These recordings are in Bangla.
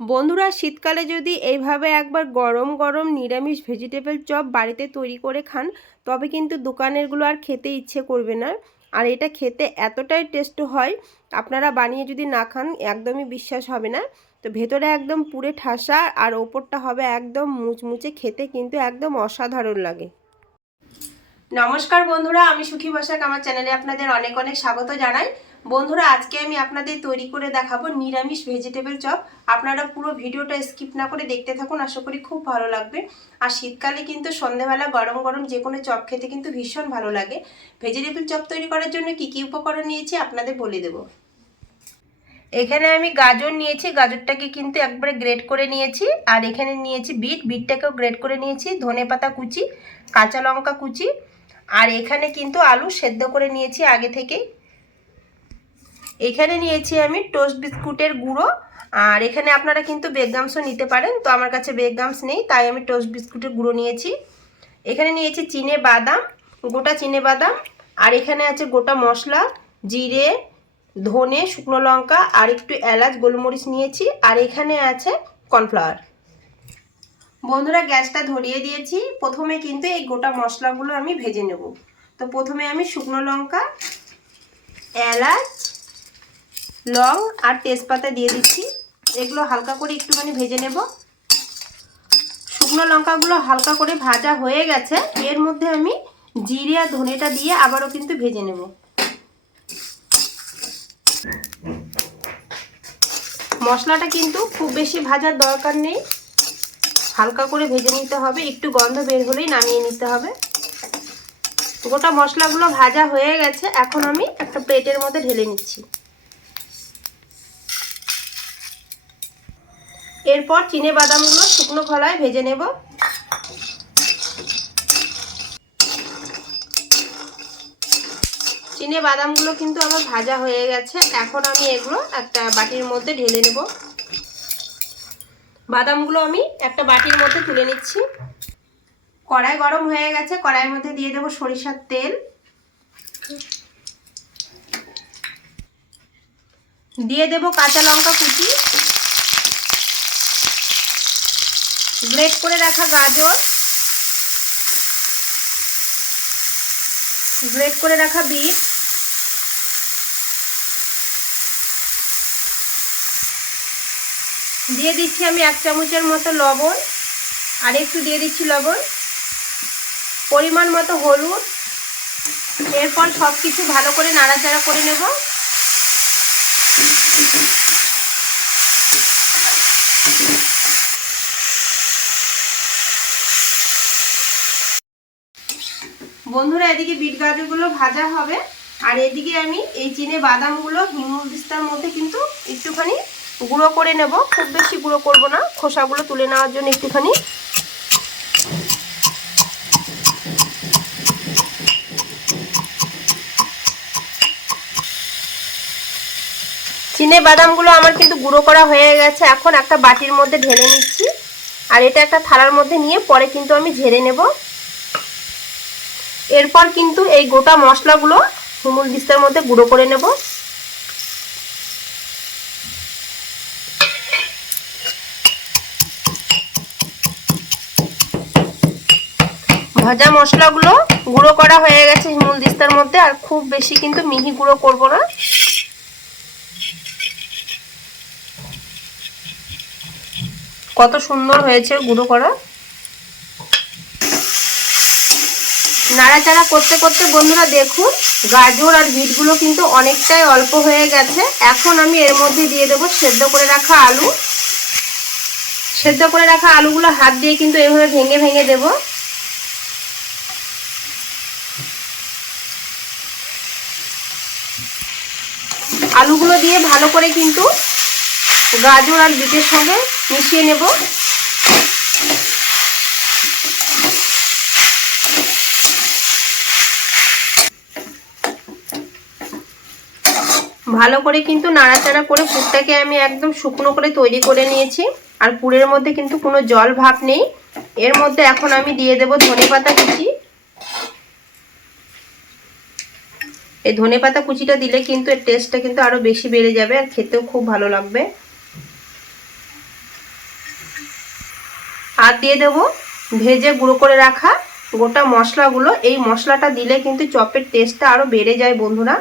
বন্ধুরা, শীতকালে যদি এইভাবে একবার গরম গরম নিরামিষ ভেজিটেবল চপ বাড়িতে তৈরি করে খান, তবে কিন্তু দোকানেরগুলো আর খেতে ইচ্ছে করবে না। আর এটা খেতে এতটাই টেস্ট হয়, আপনারা বানিয়ে যদি না খান একদমই বিশ্বাস হবে না। তো ভেতরে একদম পুরে ঠাসা আর ওপরটা হবে একদম মুচমুচে, খেতে কিন্তু একদম অসাধারণ লাগে। নমস্কার বন্ধুরা, আমি সুখী বসাক আমার চ্যানেলে আপনাদের অনেক অনেক স্বাগত জানাই। বন্ধুরা, আজকে আমি আপনাদের তৈরি করে দেখাবো নিরামিষ ভেজিটেবল চপ। আপনারা পুরো ভিডিওটা স্কিপ না করে দেখতে থাকুন, আশা করি খুব ভালো লাগবে। আর শীতকালে কিন্তু সন্ধ্যাবেলা গরম গরম যে কোনো চপ খেতে কিন্তু ভীষণ ভালো লাগে। ভেজিটেবল চপ তৈরি করার জন্য কি কি উপকরণ নিয়েছি আপনাদের বলে দেবো। এখানে আমি গাজর নিয়েছি, গাজরটাকে কিন্তু একবারে গ্রেট করে নিয়েছি। আর এখানে নিয়েছি বিটটাকেও গ্রেট করে নিয়েছি, ধনেপাতা কুচি, কাঁচা লঙ্কা কুচি, আর এখানে কিন্তু আলু সেদ্ধ করে নিয়েছি আগে থেকেই। এখানে নিয়েছি আমি টোস্ট বিস্কুটের গুঁড়ো, আর এখানে আপনারা কিন্তু বেকগামসও নিতে পারেন, তো আমার কাছে বেকগামস নেই তাই আমি টোস্ট বিস্কুটের গুঁড়ো নিয়েছি। এখানে নিয়েছি চিনে বাদাম, গোটা চিনে বাদাম, আর এখানে আছে গোটা মশলা, জিরে, ধনে, শুকনো লঙ্কা আর একটু এলাচ গোলমরিচ নিয়েছি। আর এখানে আছে কর্নফ্লাওয়ার। বন্ধুরা, গ্যাসটা ধরিয়ে দিয়েছি। প্রথমে কিন্তু এই গোটা মশলাগুলো আমি ভেজে নেব। তো প্রথমে আমি শুকনো লঙ্কা, এলাচ, লং আর তেজপাতা দিয়ে দিচ্ছি। এগুলো হালকা করে একটুখানি ভেজে নেব। শুকনো লঙ্কাগুলো হালকা করে ভাজা হয়ে গেছে, এর মধ্যে আমি জিরে আর ধনেটা দিয়ে আবারও কিন্তু ভেজে নেব। মশলাটা কিন্তু খুব বেশি ভাজার দরকার নেই, হালকা করে ভেজে নিতে হবে, একটু গন্ধ বের হলেই নামিয়ে নিতে হবে। গোটা মশলাগুলো ভাজা হয়ে গেছে, এখন আমি একটা প্লেটের মধ্যে ঢেলে নিচ্ছি। এরপর চিনে বাদামগুলো শুকনো খোলায় ভেজে নেব। চিনে বাদামগুলো কিন্তু আমার ভাজা হয়ে গেছে, এখন আমি এগুলো একটা বাটির মধ্যে ঢেলে নেব। বাদামগুলো আমি একটা বাটির মধ্যে তুলে নিচ্ছি। কড়াই গরম হয়ে গেছে, কড়াইয়ের মধ্যে দিয়ে দেব সরিষার তেল, দিয়ে দেব কাঁচা লঙ্কা কুচি, গ্রেট করে রাখা গাজর, গ্রেট করে রাখা বিট, দিয়ে দিচ্ছি আমি 1 চামচের মতো লবণ, আর একটু দিয়ে দিচ্ছি লবণ, পরিমাণ মতো হলুদ। এরপর সব কিছু ভালো করে নাড়াচাড়া করে নেব। বন্ধুরা, এদিকে বিট গাজরগুলো ভাজা হবে, আর এদিকে আমি এই চিনে বাদামগুলো হিমুল দিস্তার মধ্যে কিন্তু একটুখানি গুঁড়ো করে নেব। খুব বেশি গুঁড়ো করব না, খোসাগুলো তুলে নেওয়ার জন্য একটুখানি। চিনে বাদামগুলো আমার কিন্তু গুঁড়ো করা হয়ে গেছে, এখন একটা বাটির মধ্যে ঢেলে নিচ্ছি। আর এটা একটা থালার মধ্যে নিয়ে পরে কিন্তু আমি ঝেড়ে নেব। এরপর কিন্তু এই গোটা মশলাগুলো হিমুল দিস্তার মধ্যে গুঁড়ো করে নেব। ভাজা মশলাগুলো গুঁড়ো করা হয়ে গেছে হিমুল দিস্তার মধ্যে, আর খুব বেশি কিন্তু মিহি গুঁড়ো করব না। কত সুন্দর হয়েছে গুঁড়ো করা। নাড়াচাড়া করতে করতে বন্ধুরা দেখুন, গাজর আর বিটগুলো কিন্তু অনেকটাই অল্প হয়ে গেছে। এখন আমি এর মধ্যে দিয়ে দেবো সেদ্ধ করে রাখা আলু। সেদ্ধ করে রাখা আলুগুলো হাত দিয়ে কিন্তু এভাবে ভেঙে ভেঙে দেব। আলুগুলো দিয়ে ভালো করে কিন্তু গাজর আর বিটের সঙ্গে মিশিয়ে নেব। ভালো করে কিন্তু নাড়াচাড়া করে পুরটাকে আমি একদম শুকনো করে তৈরি করে নিয়েছি, আর পুরের মধ্যে কিন্তু কোনো জল ভাব নেই। এর মধ্যে এখন আমি দিয়ে দেব ধনেপাতা কুচি। এই ধনেপাতা কুচিটা দিলে কিন্তু এর টেস্টটা কিন্তু আরো বেশি বেড়ে যাবে, আর খেতেও খুব ভালো লাগবে। আর দিয়ে দেব ভেজে গুঁড়ো করে রাখা গোটা মশলাগুলো। এই মশলাটা দিলে কিন্তু চপের টেস্টটা আরও বেড়ে যায় বন্ধুরা।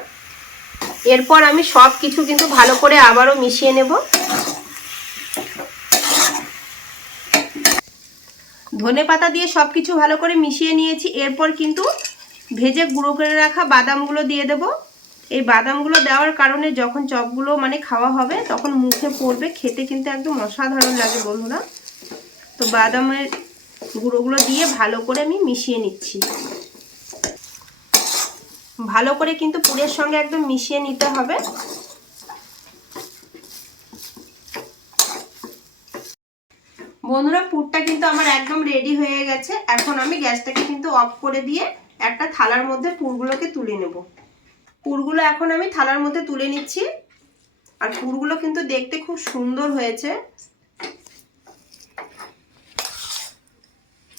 এরপর আমি সব কিছু কিন্তু ভালো করে আবারও মিশিয়ে নেব। ধনেপাতা দিয়ে সব কিছু ভালো করে মিশিয়ে নিয়েছি। এরপর কিন্তু ভেজে গুঁড়ো করে রাখা বাদামগুলো দিয়ে দেব। এই বাদামগুলো দেওয়ার কারণে যখন চপগুলো মানে খাওয়া হবে তখন মুখে পড়বে, খেতে কিন্তু একদম অসাধারণ লাগে বন্ধুরা। তো বাদামের গুঁড়োগুলো দিয়ে ভালো করে আমি মিশিয়ে নিচ্ছি। ভালো করে কিন্তু পুরের সঙ্গে একদম মিশিয়ে নিতে হবে। বন্ধুরা পুরটা কিন্তু আমার একদম রেডি হয়ে গেছে। এখন আমি গ্যাসটাকে কিন্তু অফ করে দিয়ে একটা থালার মধ্যে পুরগুলোকে তুলে নেব। পুরগুলো এখন আমি থালার মধ্যে তুলে নিচ্ছি। আর পুরগুলো কিন্তু দেখতে খুব সুন্দর হয়েছে।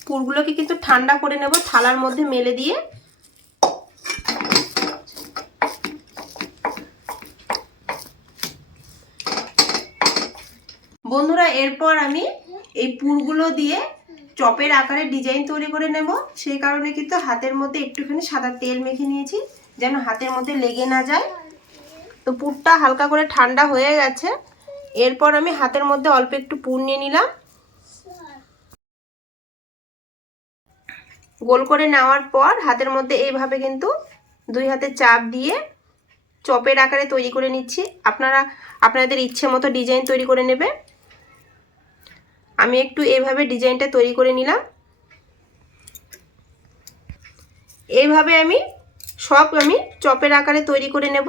পুরগুলোকে কিন্তু ঠান্ডা করে নেব থালার মধ্যে মেলে দিয়ে। বন্ধুরা এরপর আমি এই পুরগুলো দিয়ে চপের আকারে ডিজাইন তৈরি করে নেব। সেই কারণে কিন্তু হাতের মধ্যে একটুখানি সাদা তেল মেখে নিয়েছি যেন হাতের মধ্যে লেগে না যায়। তো পুরটা হালকা করে ঠান্ডা হয়ে গেছে। এরপর আমি হাতের মধ্যে অল্প একটু পুর নিয়ে নিলাম। গোল করে নেওয়ার পর হাতের মধ্যে এইভাবে কিন্তু দুই হাতে চাপ দিয়ে চপের আকারে তৈরি করে নিচ্ছি। আপনারা আপনাদের ইচ্ছে মতো ডিজাইন তৈরি করে নেবে। আমি একটু এইভাবে ডিজাইনটা তৈরি করে নিলাম। এইভাবে আমি সব চপের আকারে তৈরি করে নেব।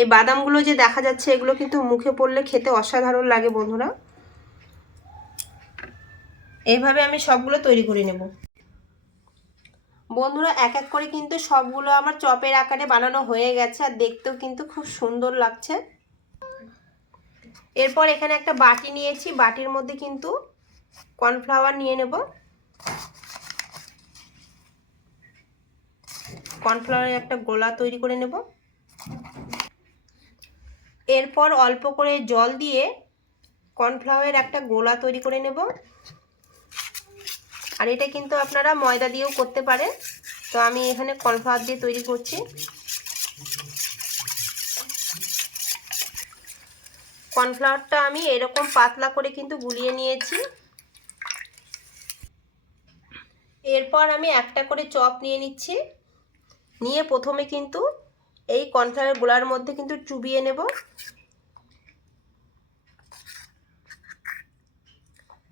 এই বাদামগুলো যে দেখা যাচ্ছে এগুলো কিন্তু মুখে পড়লে খেতে অসাধারণ লাগে বন্ধুরা। এইভাবে আমি সবগুলো তৈরি করে নেব। বন্ধুরা এক এক করে কিন্তু সবগুলো আমার চপের আকারে বানানো হয়ে গেছে আর দেখতেও কিন্তু খুব সুন্দর লাগছে। এরপর এখানে একটা বাটি নিয়েছি, বাটির মধ্যে কিন্তু কর্নফ্লাওয়ার নিয়ে নেব। কর্নফ্লাওয়ারের একটা গোলা তৈরি করে নেব। এরপর অল্প করে জল দিয়ে কর্নফ্লাওয়ারের একটা গোলা তৈরি করে নেব। আর এটা কিন্তু আপনারা ময়দা দিয়েও করতে পারেন। তো আমি এখানে কর্নফ্লাওয়ার দিয়ে তৈরি করছি। কর্নফ্লাওয়ারটা আমি এরকম পাতলা করে কিন্তু গুলিয়ে নিয়েছি। এরপর আমি একটা করে চপ নিয়ে নিচ্ছি। নিয়ে প্রথমে কিন্তু এই কর্নফ্লাওয়ার গোলার মধ্যে কিন্তু চুবিয়ে নেব।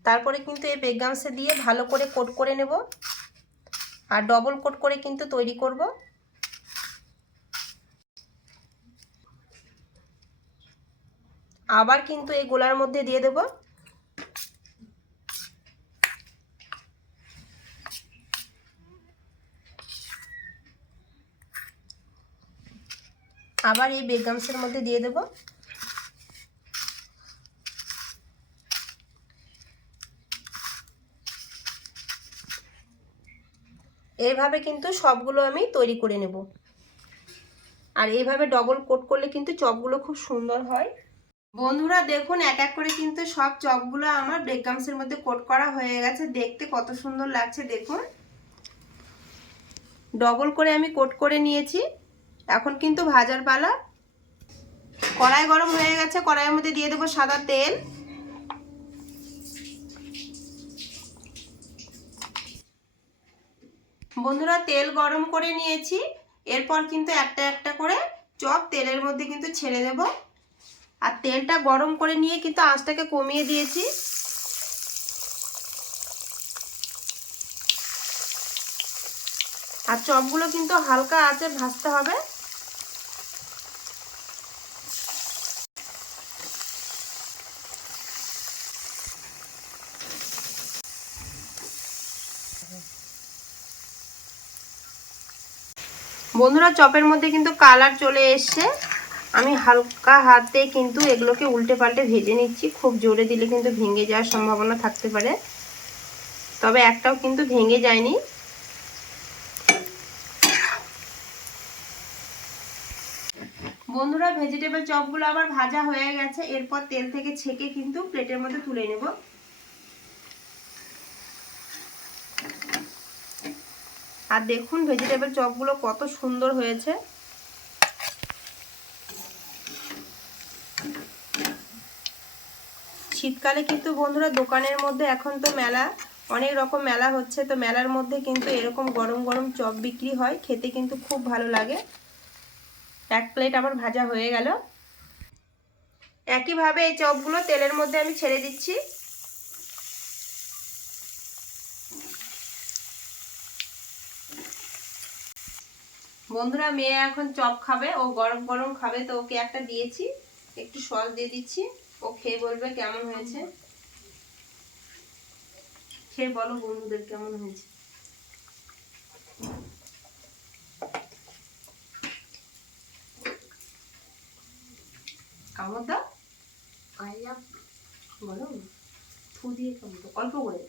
তারপরে কিন্তু এই বেগামসে দিয়ে ভালো করে কোট করে নেব। আর ডবল কোট করে কিন্তু তৈরি করব। আবার কিন্তু এই গোলার মধ্যে দিয়ে দেব। আবার এই বেগামসের মধ্যে দিয়ে দেব। এইভাবে কিন্তু সবগুলো আমি তৈরি করে নেব। আর এইভাবে ডবল কোট করলে কিন্তু চপগুলো খুব সুন্দর হয়। বন্ধুরা দেখুন এক এক করে কিন্তু সব চপগুলো আমার বেগামসের মধ্যে কোট করা হয়ে গেছে। দেখতে কত সুন্দর লাগছে দেখুন। ডবল করে আমি কোট করে নিয়েছি। এখন কিন্তু ভাজার পালা। কড়াই গরম হয়ে গেছে, কড়াইয়ের মধ্যে দিয়ে দেবো সাদা তেল। বন্ধুরা তেল গরম করে নিয়েছি। এরপর কিন্তু একটা একটা করে চপ তেলের মধ্যে কিন্তু ছেড়ে দেব। আর তেলটা গরম করে নিয়ে কিন্তু আঁচটাকে কমিয়ে দিয়েছি। আর চপগুলো কিন্তু হালকা আঁচে ভাজতে হবে। বন্ধুরা চপের মধ্যে কিন্তু কালার চলে এসছে। আমি হালকা হাতে কিন্তু এগুলোকে উল্টে পাল্টে ভেজে নিচ্ছি। খুব জোরে দিলে কিন্তু ভেঙে যাওয়ার সম্ভাবনা থাকতে পারে, তবে একটাও কিন্তু ভেঙে যায়নি। বন্ধুরা ভেজিটেবল চপগুলো আবার ভাজা হয়ে গেছে, এরপর তেল থেকে ছেঁকে কিন্তু প্লেটের মধ্যে তুলে নেব। আর দেখুন ভেজিটেবল চপগুলো কত সুন্দর হয়েছে। শীতকালে কিন্তু বন্ধুরা দোকানের মধ্যে এখন তো মেলা, অনেক রকম মেলা হচ্ছে, তো মেলার মধ্যে কিন্তু এরকম গরম গরম চপ বিক্রি হয়, খেতে কিন্তু খুব ভালো লাগে। এক প্লেট আবার ভাজা হয়ে গেল। একইভাবে এই চপগুলো তেলের মধ্যে আমি ছেড়ে দিচ্ছি। বন্ধুরা মেয়ে এখন চপ খাবে, ও গরম গরম খাবে, তো ওকে একটা দিয়েছি, একটু সস দিয়ে দিচ্ছি, ও খেয়ে বলবে কেমন হয়েছে। খেয়ে বলো বন্ধুদের কেমন হয়েছে। কামড় দাও, বলো ফু দিয়ে কামড় অল্প করে।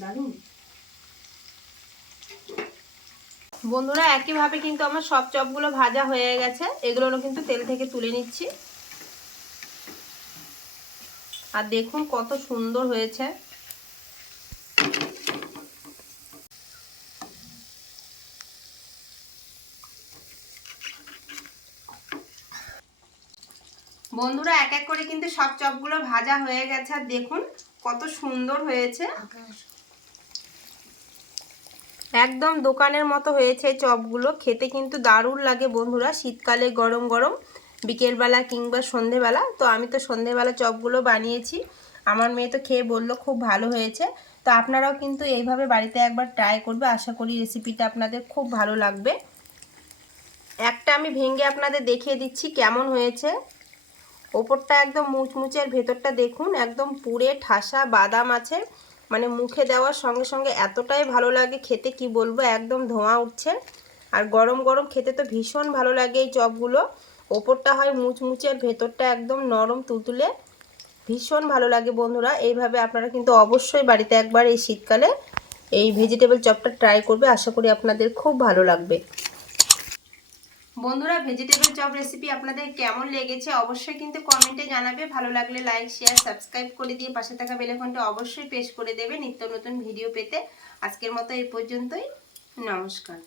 দারুন। বন্ধুরা একইভাবে কিন্তু আমার সব চপগুলো ভাজা হয়ে গেছে, এগুলো কিন্তু তেল থেকে তুলে নিচ্ছি। আর দেখুন কত সুন্দর হয়েছে। বন্ধুরা এক এক করে কিন্তু সব চপগুলো ভাজা হয়ে গেছে, আর দেখুন কত সুন্দর হয়েছে, একদম দোকানের মতো হয়েছে। চপগুলো খেতে কিন্তু দারুণ লাগে বন্ধুরা, শীতকালে গরম গরম বিকেলবেলা কিংবা সন্ধেবেলা। তো আমি তো সন্ধেবেলা চপগুলো বানিয়েছি, আমার মেয়ে তো খেয়ে বলল খুব ভালো হয়েছে। তো আপনারাও কিন্তু এইভাবে বাড়িতে একবার ট্রাই করবে, আশা করি রেসিপিটা আপনাদের খুব ভালো লাগবে। একটা আমি ভেঙে আপনাদের দেখিয়ে দিচ্ছি কেমন হয়েছে। ওপরটা একদম মুচমুচে, আর ভেতরটা দেখুন একদম পুরে ঠাসা বাদাম আছে, মানে মুখে দেওয়ার সঙ্গে সঙ্গে এতটাই ভালো লাগে খেতে, কি বলবো, একদম ধোঁয়া উঠছে। আর গরম গরম খেতে তো ভীষণ ভালো লাগে এই চপগুলো। ওপরটা হয় মুচমুচে, আর ভেতরটা একদম নরম তুলতুলে, ভীষণ ভালো লাগে বন্ধুরা। এইভাবে আপনারা কিন্তু অবশ্যই বাড়িতে একবার এই শীতকালে এই ভেজিটেবল চপটা ট্রাই করবে, আশা করি আপনাদের খুব ভালো লাগবে। বন্ধুরা ভেজিটেবল চপ রেসিপি আপনাদের কেমন লেগেছে অবশ্যই কিন্তু কমেন্টে জানাবে। ভালো লাগলে লাইক শেয়ার সাবস্ক্রাইব করে দিয়ে পাশে থাকা বেল আইকনটা অবশ্যই প্রেস করে দেবে নিত্য নতুন ভিডিও পেতে। আজকের মতো এই পর্যন্তই, নমস্কার।